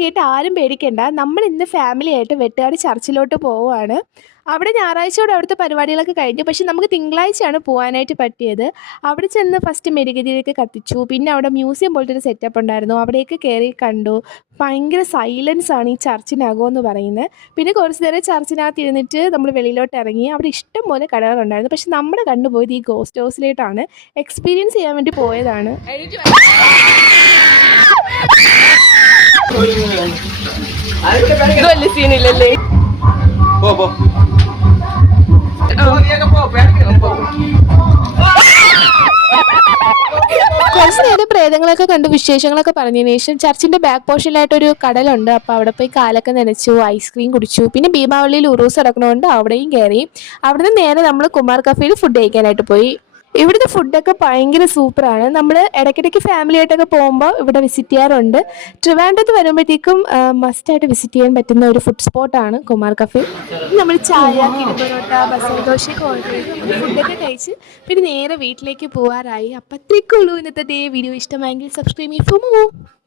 കേട്ട് ആരും പേടിക്കണ്ട. നമ്മൾ ഇന്ന് ഫാമിലി ആയിട്ട് വെട്ടുകാട് ചർച്ചിലോട്ട് പോവുകയാണ്. അവിടെ ഞായറാഴ്ചയോടെ അവിടുത്തെ പരിപാടികളൊക്കെ കഴിഞ്ഞു. പക്ഷെ നമുക്ക് തിങ്കളാഴ്ചയാണ് പോകാനായിട്ട് പറ്റിയത്. അവിടെ ചെന്ന് ഫസ്റ്റ് മെഴുകുതിരിയൊക്കെ കത്തിച്ചു. പിന്നെ അവിടെ മ്യൂസിയം പോലത്തെ ഒരു സെറ്റപ്പ് ഉണ്ടായിരുന്നു. അവിടെയൊക്കെ കയറി കണ്ടു. ഭയങ്കര സൈലൻസ് ആണ് ഈ ചർച്ചിനകമെന്ന് പറയുന്നത്. പിന്നെ കുറച്ച് നേരം ചർച്ചിനകത്ത് ഇരുന്നിട്ട് നമ്മൾ വെളിയിലോട്ട് ഇറങ്ങി. അവിടെ ഇഷ്ടം പോലെ കടകളുണ്ടായിരുന്നു. പക്ഷെ നമ്മുടെ കണ്ടുപോയത് ഈ ഗോസ്റ്റ് ഹൗസിലേട്ടാണ്. എക്സ്പീരിയൻസ് ചെയ്യാൻ വേണ്ടി പോയതാണ്. വലിയ സീനില്ലല്ലേ? കുറച്ച് നേരം പ്രേതങ്ങളൊക്കെ കണ്ട് വിശേഷങ്ങളൊക്കെ പറഞ്ഞതിന് ശേഷം ചർച്ചിന്റെ ബാക്ക് പോർഷനിലായിട്ടൊരു കടലുണ്ട്. അപ്പോൾ അവിടെ പോയി കാലൊക്കെ നനച്ചു, ഐസ്ക്രീം കുടിച്ചു. പിന്നെ ഭീമാവള്ളിയിൽ ഉറൂസ് നടക്കണതുകൊണ്ട് അവിടെയും കയറി. അവിടുന്ന് നേരെ നമ്മൾ കുമാർ കഫേയിൽ ഫുഡ് കഴിക്കാനായിട്ട് പോയി. ഇവിടുത്തെ ഫുഡൊക്കെ ഭയങ്കര സൂപ്പറാണ്. നമ്മൾ ഇടയ്ക്കിടയ്ക്ക് ഫാമിലി ആയിട്ടൊക്കെ പോകുമ്പോൾ ഇവിടെ വിസിറ്റ് ചെയ്യാറുണ്ട്. ട്രിവാൻഡ്രത്ത് വരുമ്പോഴത്തേക്കും മസ്റ്റായിട്ട് വിസിറ്റ് ചെയ്യാൻ പറ്റുന്ന ഒരു ഫുഡ് സ്പോട്ടാണ് കുമാർ കഫേ. നമ്മൾ ചായ, കിഴി പൊറോട്ട, മസാല ദോശയൊക്കെ ഓർഡർ ചെയ്ത് നമ്മൾ ഫുഡൊക്കെ കഴിച്ച് പിന്നെ നേരെ വീട്ടിലേക്ക് പോകാറായി. അപ്പോഴത്തേക്കുള്ളൂ ഇന്നത്തെ വീഡിയോ. ഇഷ്ടമായെങ്കിൽ സബ്സ്ക്രൈബ് ചെയ്യും.